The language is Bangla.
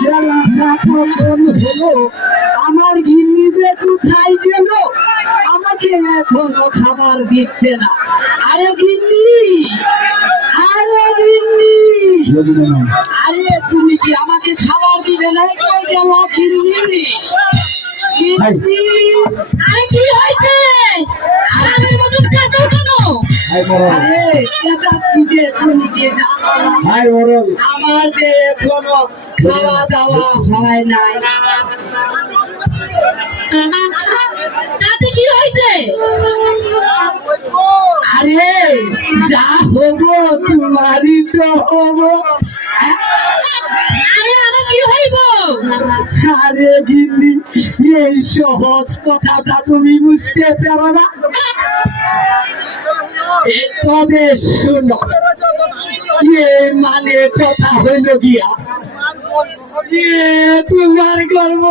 বেলাটা কখন হলো, আমার গিন্নি যে কোথায় গেল, আমাকে এখনো খাবার দিচ্ছে না। আরে গিন্নি, আরে গিন্নি, আরে তুমি কি আমাকে খাবার দিবে না? কই গেল গিন্নি? গিন্নি, আরে কি হয়েছে? সারাদিন মতন কাছে কেন? আরে চেঁচাচ্ছি যে তুমি কি জানো না? আমার যে এখনো খাওয়া দাওয়া হয় নাই। তাতে কি হয়েছে? আরে যা হবো তোমারই তো হবো। আরে আমার কি হইব? আরে গিন্নি, এই সহজ কথাটা তুমি বুঝতে পারো না। তবে শোনো, মানে কথা হইল গিয়া তোমার গর্ব